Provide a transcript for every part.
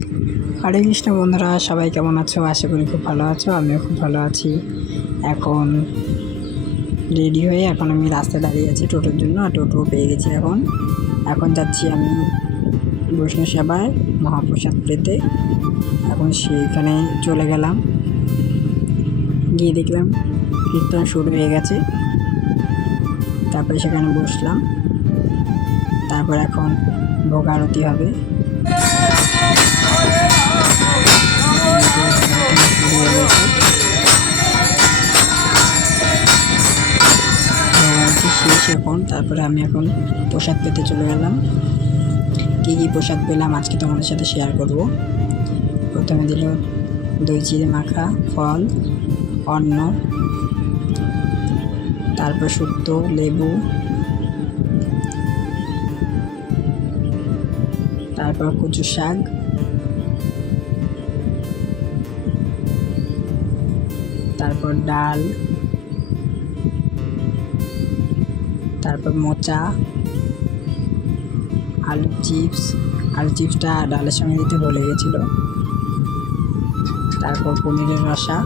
হরে কৃষ্ণ বন্ধুরা, সবাই কেমন আছো? আশা করি খুব ভালো আছো। আমিও খুব ভালো আছি। এখন রেডি হয়ে এখন আমি রাস্তায় দাঁড়িয়ে আছি টোটোর জন্য, আর টোটো পেয়ে গেছি। এখন যাচ্ছি আমি বৈষ্ণব সেবায় মহাপ্রসাদ পেতে। এখন সেখানে চলে গেলাম, গিয়ে দেখলাম কীর্তন শুরু হয়ে গেছে। তারপরে সেখানে বসলাম। তারপর এখন ভোগ আরতি হবে। শেষ এখন। তারপরে আমি এখন প্রসাদ পেতে চলে গেলাম। কী কী প্রসাদ পেলাম আজকে তোমাদের সাথে শেয়ার করব। প্রথমে দিল দই চিড়ে মাখা, ফল, অন্ন, তারপর শুক্তো, লেবু, তারপর কচু শাক, তারপর ডাল, তারপর মোচা, আলু চিপসটা ডালের সঙ্গে দিতে ভুলে গেছিল। তারপর পনিরের রসা,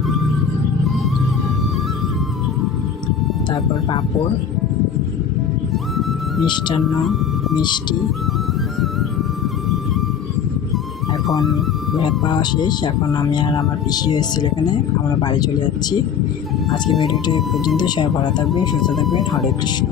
তারপর পাঁপড়, মিষ্টান্ন, মিষ্টি। এখন ভাত পাওয়া শেষ। এখন আমি আর আমার পিসি এসেছিল এখানে, আমরা বাড়ি চলে যাচ্ছি। আজকে ভিডিওটি পর্যন্ত। সবাই ভালো থাকবেন, সুস্থ থাকবেন। হরে কৃষ্ণ।